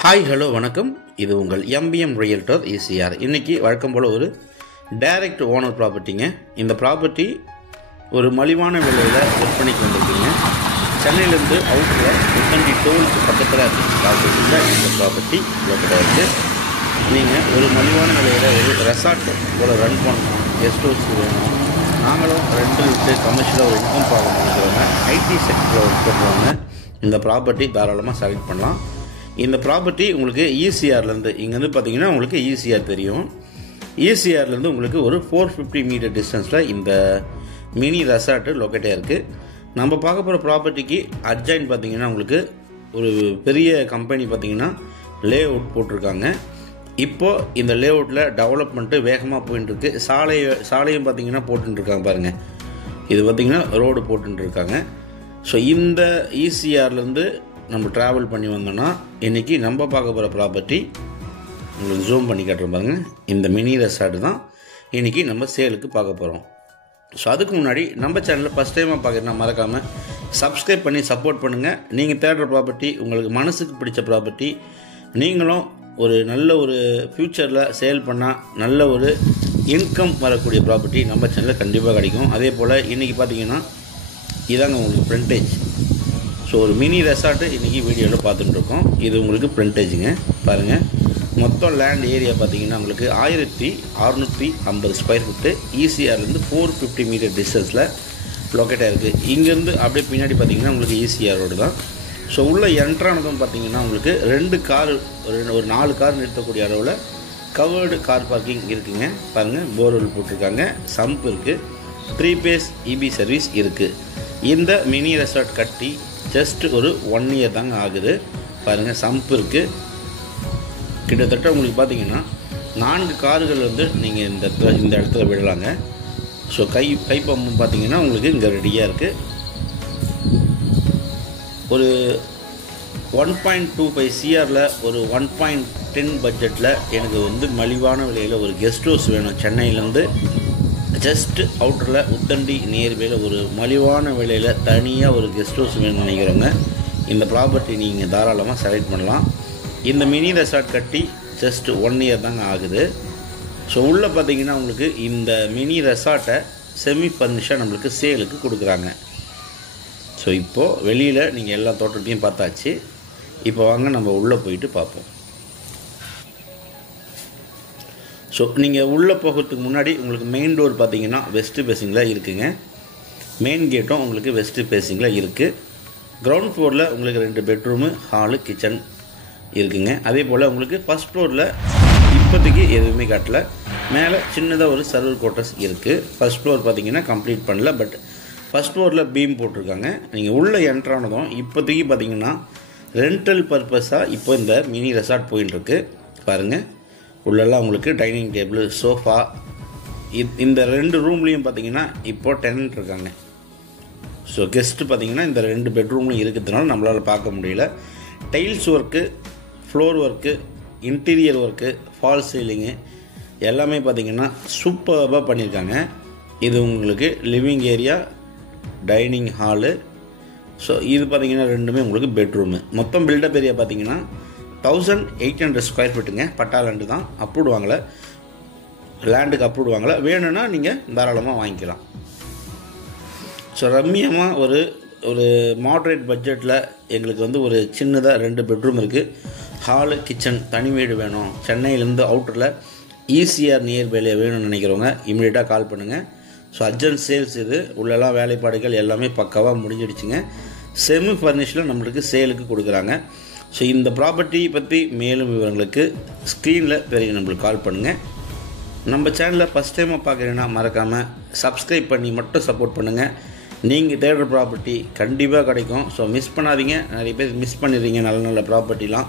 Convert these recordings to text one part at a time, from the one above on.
Hi hello வணக்கம். இது உங்கள் எம்பிஎம் ரியல்டர் ECR. இன்றைக்கி வழக்கம் போல் ஒரு டைரக்ட் ஓனர் ப்ராப்பர்ட்டிங்க. இந்த ப்ராப்பர்ட்டி ஒரு மலிவான விலையில் விற்பனைக்கு வந்திருக்கீங்க. சென்னையிலேருந்து அவுட்டில் முத்தண்டி டோலுக்கு பக்கத்தில் ப்ராப்பர்ட்டியில் இந்த ப்ராப்பர்ட்டி லொக்கேட்டாக இருக்குது. நீங்கள் ஒரு மலிவான விலையில் ஒரு ரெசார்ட் போல் ரன் பண்ணணும், கெஸ்ட் ஹவுஸ் வேணும், நாங்களும் ரெண்டில் விட்டு கமர்ஷியலாக ஒரு இன்கம் பார்க்க நினைக்கிறவங்க, ஐடி செக்டரில் ஒர்க் பண்ணுறவங்க இந்த ப்ராப்பர்ட்டி தாராளமாக செலக்ட் பண்ணலாம். இந்த ப்ராப்பர்ட்டி உங்களுக்கு ECRலேருந்து இங்கேருந்து பார்த்தீங்கன்னா உங்களுக்கு ECR தெரியும். ECRலேருந்து உங்களுக்கு ஒரு 450 மீட்டர் டிஸ்டன்ஸில் இந்த மினி ரெசார்ட்டு லொக்கேட்டாக இருக்குது. நம்ம பார்க்க போகிற ப்ராப்பர்ட்டிக்கு அட்ஜாயின் பார்த்தீங்கன்னா உங்களுக்கு ஒரு பெரிய கம்பெனி பார்த்தீங்கன்னா லே அவுட் போட்டிருக்காங்க. இப்போது இந்த லே அவுட்டில் டெவலப்மெண்ட்டு வேகமாக போயிட்டுருக்கு. சாலையும் பார்த்தீங்கன்னா போட்டுருக்காங்க பாருங்கள். இது பார்த்திங்கன்னா ரோடு போட்டுருக்காங்க. ஸோ இந்த ECRலேருந்து நம்ம ட்ராவல் பண்ணி வந்தோன்னா இன்றைக்கி நம்ம பார்க்க போகிற ப்ராப்பர்ட்டி உங்களுக்கு ஜூம் பண்ணி காட்டுற பாருங்க. இந்த மினி ரெசார்ட் தான் இன்றைக்கி நம்ம சேலுக்கு பார்க்க போகிறோம். ஸோ அதுக்கு முன்னாடி நம்ம சேனலில் ஃபஸ்ட் டைமாக பார்க்குறேன்னா மறக்காமல் சப்ஸ்கிரைப் பண்ணி சப்போர்ட் பண்ணுங்கள். நீங்கள் தேடுற ப்ராப்பர்ட்டி உங்களுக்கு மனசுக்கு பிடிச்ச ப்ராப்பர்ட்டி, நீங்களும் ஒரு நல்ல ஒரு ஃப்யூச்சரில் சேல் பண்ணால் நல்ல ஒரு இன்கம் வரக்கூடிய ப்ராப்பர்ட்டி நம்ம சேனலில் கண்டிப்பாக கிடைக்கும். அதே போல் இன்றைக்கி பார்த்தீங்கன்னா இதாங்க உங்களுக்கு ஃப்ரண்டேஜ். ஸோ ஒரு மினி ரெசார்ட்டு இன்றைக்கி வீடியோவில் பார்த்துட்டுருக்கோம். இது உங்களுக்கு ஃப்ரண்டேஜுங்க பாருங்கள். மொத்தம் லேண்ட் ஏரியா பார்த்தீங்கன்னா உங்களுக்கு 1650 ஸ்கொயர் ஃபீட்டு. ECRலேருந்து 450 மீட்டர் டிஸ்டன்ஸில் லொக்கேட்டாக இருக்குது. இங்கேருந்து அப்படியே பின்னாடி பார்த்தீங்கன்னா உங்களுக்கு ECR ரோடு தான். ஸோ உள்ளே என்ட்ரானதும் பார்த்தீங்கன்னா உங்களுக்கு ஒரு 4 கார் நிறுத்தக்கூடிய அளவில் கவர்டு கார் பார்க்கிங் இருக்குங்க. பாருங்கள், போர்வெல் போட்டிருக்காங்க, சம்ப் இருக்குது, 3 பேஸ் EB சர்வீஸ் இருக்குது. இந்த மினி ரெசார்ட் கட்டி ஜஸ்ட் ஒரு 1 இயர் தாங்க ஆகுது. பாருங்கள், சம்ப் இருக்குது. கிட்டத்தட்ட உங்களுக்கு பார்த்தீங்கன்னா 4 கார்கள் வந்து நீங்கள் இந்த இடத்துல விடலாங்க. ஸோ கைப்பம்பும் பார்த்தீங்கன்னா உங்களுக்கு இங்கே ரெடியாக இருக்குது. ஒரு 1.25 CRல ஒரு 1.10 பட்ஜெட்டில் எனக்கு வந்து மலிவான விலையில் ஒரு கெஸ்ட் ஹவுஸ் வேணும். சென்னையிலேருந்து ஜஸ்ட் அவுட்டரில் முத்தண்டி நியர்பையில் ஒரு மலிவான விலையில் தனியாக ஒரு கெஸ்ட் ஹவுஸ் வேணும்னு நினைக்கிறவங்க இந்த ப்ராப்பர்ட்டி நீங்கள் தாராளமாக செலக்ட் பண்ணலாம். இந்த மினி ரெசார்ட் கட்டி ஜஸ்ட் 1 இயர் தாங்க ஆகுது. ஸோ உள்ளே பார்த்தீங்கன்னா உங்களுக்கு இந்த மினி ரெசார்ட்டை செமி ஃபர்னிஷாக நம்மளுக்கு சேலுக்கு கொடுக்குறாங்க. ஸோ இப்போது வெளியில் நீங்கள் எல்லா தோட்டத்தையும் பார்த்தாச்சு. இப்போ வாங்க நம்ம உள்ளே போயிட்டு பார்ப்போம். ஸோ நீங்கள் உள்ளே போகிறதுக்கு முன்னாடி உங்களுக்கு மெயின் டோர் பார்த்தீங்கன்னா வெஸ்ட்டு ஃபேஸிங்கில் இருக்குங்க. மெயின் கேட்டும் உங்களுக்கு வெஸ்ட்டு ஃபேஸிங்கில் இருக்குது. கிரவுண்ட் ஃப்ளோரில் உங்களுக்கு 2 பெட்ரூமு, ஹாலு, கிச்சன் இருக்குங்க. அதே போல் உங்களுக்கு ஃபஸ்ட் ஃப்ளோரில் இப்போதைக்கு எதுவுமே காட்டல. மேலே சின்னதாக ஒரு சர்வர் குவார்ட்டர்ஸ் இருக்குது. ஃபஸ்ட் ஃப்ளோர் பார்த்தீங்கன்னா கம்ப்ளீட் பண்ணல, பட் ஃபஸ்ட் ஃப்ளோரில் பீம் போட்டிருக்காங்க. நீங்கள் உள்ளே என்ட்ரானதும் இப்போதைக்கு பார்த்தீங்கன்னா ரெண்டல் பர்பஸாக இப்போ இந்த மினி ரெசார்ட் போயின்ட்டுருக்கு. பாருங்கள், உள்ளெல்லாம் உங்களுக்கு டைனிங் டேபிள், சோஃபா. இந்த 2 ரூம்லேயும் பார்த்தீங்கன்னா இப்போது டெனன்ட் இருக்காங்க. ஸோ கெஸ்ட்டு பார்த்தீங்கன்னா இந்த 2 பெட்ரூம்லையும் இருக்கிறதுனால நம்மளால் பார்க்க முடியல. Tiles work, floor work, interior work, fall ceiling எல்லாமே பார்த்தீங்கன்னா சூப்பராக பண்ணியிருக்காங்க. இது உங்களுக்கு living area, dining hall. So இது பார்த்தீங்கன்னா 2மே உங்களுக்கு பெட்ரூமு. மொத்தம் பில்டப் ஏரியா பார்த்தீங்கன்னா 1800 ஸ்கொயர் ஃபீட்டுங்க. பட்டா லேண்டு தான், அப்ரூவ்டு வாங்கலை, லேண்டுக்கு அப்ரூவ்டு வாங்கலை. வேணும்னா நீங்கள் தாராளமாக வாங்கிக்கலாம். ஸோ ரம்மியமாக ஒரு மாட்ரேட் பட்ஜெட்டில் எங்களுக்கு வந்து ஒரு சின்னதாக 2 பெட்ரூம் இருக்குது. ஹாலு, கிச்சன், தனி வீடு வேணும், சென்னையிலேருந்து அவுட்டரில் ECR நியர்பையில் வேணும்னு நினைக்கிறவங்க இமீடியட்டாக கால் பண்ணுங்கள். ஸோ அர்ஜென்ட் சேல்ஸ் இது. உள்ளெல்லாம் வேலைப்பாடுகள் எல்லாமே பக்காவாக முடிஞ்சிடுச்சுங்க. செமி ஃபர்னிஷில் நம்மளுக்கு சேலுக்கு கொடுக்குறாங்க. ஸோ இந்த ப்ராப்பர்ட்டி பற்றி மேலும் விவரங்களுக்கு ஸ்க்ரீனில் பெரிய நம்மளுக்கு கால் பண்ணுங்கள். நம்ம சேனலில் ஃபஸ்ட் டைமாக பார்க்குறீங்கன்னா மறக்காமல் சப்ஸ்கிரைப் பண்ணி மட்டும் சப்போர்ட் பண்ணுங்கள். நீங்கள் தேடுற ப்ராப்பர்ட்டி கண்டிப்பாக கிடைக்கும். ஸோ மிஸ் பண்ணாதீங்க. நிறைய பேர் மிஸ் பண்ணிடுறீங்க நல்ல நல்ல ப்ராப்பர்ட்டிலாம்.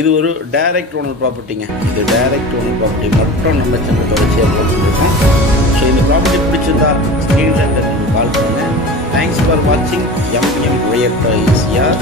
இது ஒரு டைரக்ட் ஓனர் ப்ராப்பர்ட்டிங்க. இது டைரக்ட் ஓனர் ப்ராப்பர்ட்டி மட்டும் நம்ம சேனல் தொடர்ச்சியாக போட்டுருக்கோம். ஸோ இந்த ப்ராப்பர்ட்டி பிடிச்சிருந்தா ஸ்க்ரீனில் கால் பண்ணுங்கள். தேங்க்ஸ் ஃபார் வாட்சிங் எம்பிஎம் ரியல்டர் ECR.